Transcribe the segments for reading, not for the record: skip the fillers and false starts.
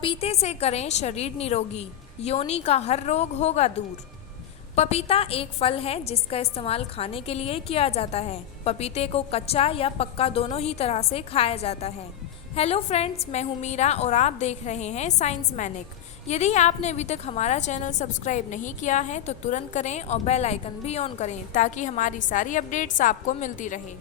पपीते से करें शरीर निरोगी, योनि का हर रोग होगा दूर। पपीता एक फल है जिसका इस्तेमाल खाने के लिए किया जाता है। पपीते को कच्चा या पक्का दोनों ही तरह से खाया जाता है। हेलो फ्रेंड्स, मैं हूँ मीरा और आप देख रहे हैं साइंस मैनिक। यदि आपने अभी तक हमारा चैनल सब्सक्राइब नहीं किया है तो तुरंत करें और बेल आइकन भी ऑन करें ताकि हमारी सारी अपडेट्स आपको मिलती रहे।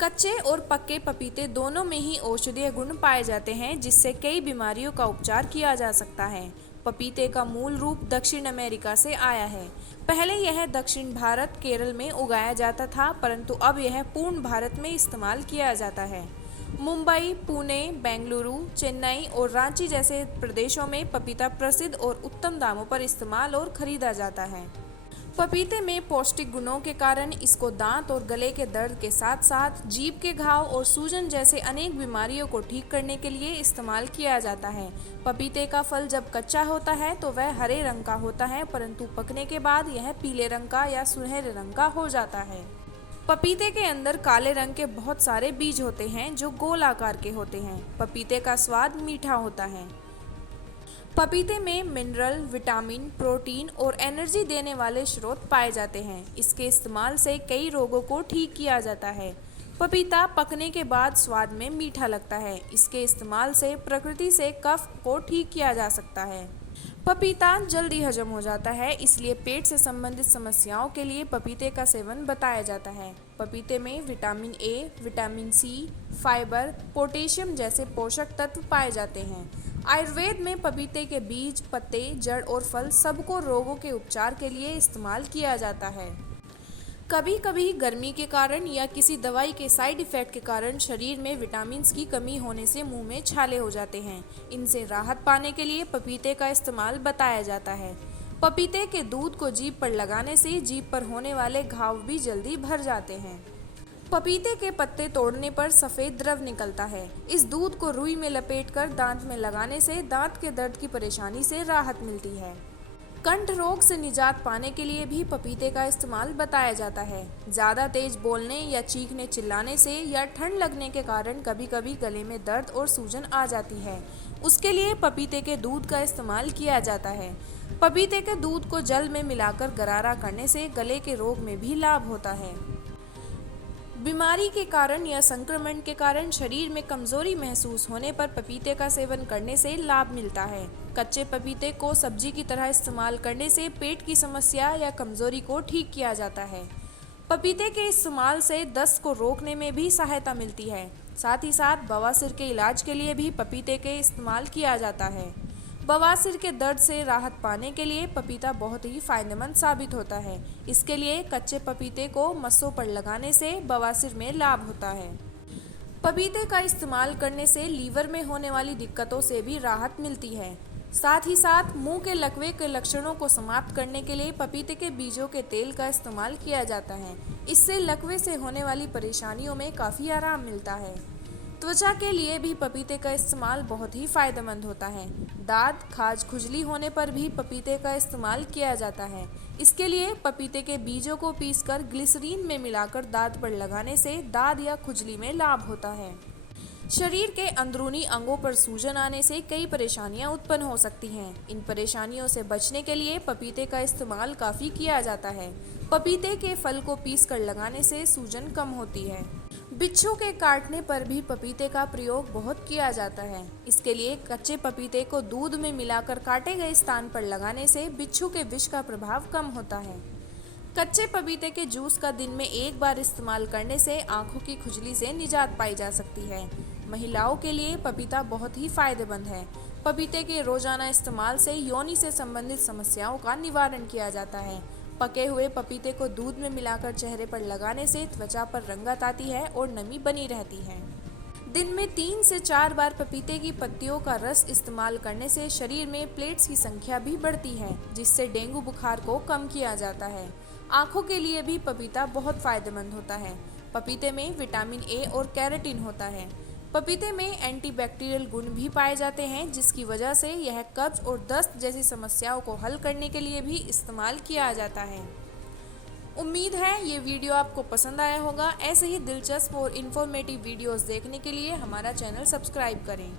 कच्चे और पक्के पपीते दोनों में ही औषधीय गुण पाए जाते हैं जिससे कई बीमारियों का उपचार किया जा सकता है। पपीते का मूल रूप दक्षिण अमेरिका से आया है। पहले यह दक्षिण भारत केरल में उगाया जाता था, परंतु अब यह पूर्ण भारत में इस्तेमाल किया जाता है। मुंबई, पुणे, बेंगलुरु, चेन्नई और रांची जैसे प्रदेशों में पपीता प्रसिद्ध और उत्तम दामों पर इस्तेमाल और खरीदा जाता है। पपीते में पौष्टिक गुणों के कारण इसको दांत और गले के दर्द के साथ साथ जीभ के घाव और सूजन जैसे अनेक बीमारियों को ठीक करने के लिए इस्तेमाल किया जाता है। पपीते का फल जब कच्चा होता है तो वह हरे रंग का होता है, परंतु पकने के बाद यह पीले रंग का या सुनहरे रंग का हो जाता है। पपीते के अंदर काले रंग के बहुत सारे बीज होते हैं जो गोल आकार के होते हैं। पपीते का स्वाद मीठा होता है। पपीते में मिनरल, विटामिन, प्रोटीन और एनर्जी देने वाले स्रोत पाए जाते हैं। इसके इस्तेमाल से कई रोगों को ठीक किया जाता है। पपीता पकने के बाद स्वाद में मीठा लगता है। इसके इस्तेमाल से प्रकृति से कफ को ठीक किया जा सकता है। पपीता जल्दी हजम हो जाता है, इसलिए पेट से संबंधित समस्याओं के लिए पपीते का सेवन बताया जाता है। पपीते में vitamin A, vitamin C, fibre, potassium जैसे पोषक तत्व पाए जाते हैं। आयुर्वेद में पपीते के बीज, पत्ते, जड़ और फल सबको रोगों के उपचार के लिए इस्तेमाल किया जाता है। कभी कभी गर्मी के कारण या किसी दवाई के साइड इफेक्ट के कारण शरीर में विटामिन्स की कमी होने से मुंह में छाले हो जाते हैं। इनसे राहत पाने के लिए पपीते का इस्तेमाल बताया जाता है। पपीते के दूध को जीभ पर लगाने से जीभ पर होने वाले घाव भी जल्दी भर जाते हैं। पपीते के पत्ते तोड़ने पर सफ़ेद द्रव निकलता है। इस दूध को रुई में लपेटकर दांत में लगाने से दांत के दर्द की परेशानी से राहत मिलती है। कंठ रोग से निजात पाने के लिए भी पपीते का इस्तेमाल बताया जाता है। ज़्यादा तेज बोलने या चीखने चिल्लाने से या ठंड लगने के कारण कभी कभी गले में दर्द और सूजन आ जाती है। उसके लिए पपीते के दूध का इस्तेमाल किया जाता है। पपीते के दूध को जल में मिलाकर गरारा करने से गले के रोग में भी लाभ होता है। बीमारी के कारण या संक्रमण के कारण शरीर में कमजोरी महसूस होने पर पपीते का सेवन करने से लाभ मिलता है। कच्चे पपीते को सब्जी की तरह इस्तेमाल करने से पेट की समस्या या कमजोरी को ठीक किया जाता है। पपीते के इस्तेमाल से दस्त को रोकने में भी सहायता मिलती है। साथ ही साथ बवासीर के इलाज के लिए भी पपीते के इस्तेमाल किया जाता है। बवासीर के दर्द से राहत पाने के लिए पपीता बहुत ही फायदेमंद साबित होता है। इसके लिए कच्चे पपीते को मस्सों पर लगाने से बवासीर में लाभ होता है। पपीते का इस्तेमाल करने से लीवर में होने वाली दिक्कतों से भी राहत मिलती है। साथ ही साथ मुंह के लकवे के लक्षणों को समाप्त करने के लिए पपीते के बीजों के तेल का इस्तेमाल किया जाता है। इससे लकवे से होने वाली परेशानियों में काफ़ी आराम मिलता है। त्वचा के लिए भी पपीते का इस्तेमाल बहुत ही फायदेमंद होता है। दाद, खाज, खुजली होने पर भी पपीते का इस्तेमाल किया जाता है। इसके लिए पपीते के बीजों को पीसकर ग्लिसरीन में मिलाकर दांत पर लगाने से दाद या खुजली में लाभ होता है। शरीर के अंदरूनी अंगों पर सूजन आने से कई परेशानियां उत्पन्न हो सकती हैं। इन परेशानियों से बचने के लिए पपीते का इस्तेमाल काफ़ी किया जाता है। पपीते के फल को पीसकर लगाने से सूजन कम होती है। बिच्छू के काटने पर भी पपीते का प्रयोग बहुत किया जाता है। इसके लिए कच्चे पपीते को दूध में मिलाकर काटे गए स्थान पर लगाने से बिच्छू के विष का प्रभाव कम होता है। कच्चे पपीते के जूस का दिन में एक बार इस्तेमाल करने से आंखों की खुजली से निजात पाई जा सकती है। महिलाओं के लिए पपीता बहुत ही फायदेमंद है। पपीते के रोजाना इस्तेमाल से योनि से संबंधित समस्याओं का निवारण किया जाता है। पके हुए पपीते को दूध में मिलाकर चेहरे पर लगाने से त्वचा पर रंगत आती है और नमी बनी रहती है। दिन में 3 से 4 बार पपीते की पत्तियों का रस इस्तेमाल करने से शरीर में प्लेट्स की संख्या भी बढ़ती है, जिससे डेंगू बुखार को कम किया जाता है। आँखों के लिए भी पपीता बहुत फायदेमंद होता है। पपीते में विटामिन ए और कैरोटीन होता है। पपीते में एंटीबैक्टीरियल गुण भी पाए जाते हैं, जिसकी वजह से यह कब्ज और दस्त जैसी समस्याओं को हल करने के लिए भी इस्तेमाल किया जाता है। उम्मीद है ये वीडियो आपको पसंद आया होगा। ऐसे ही दिलचस्प और इन्फॉर्मेटिव वीडियोस देखने के लिए हमारा चैनल सब्सक्राइब करें।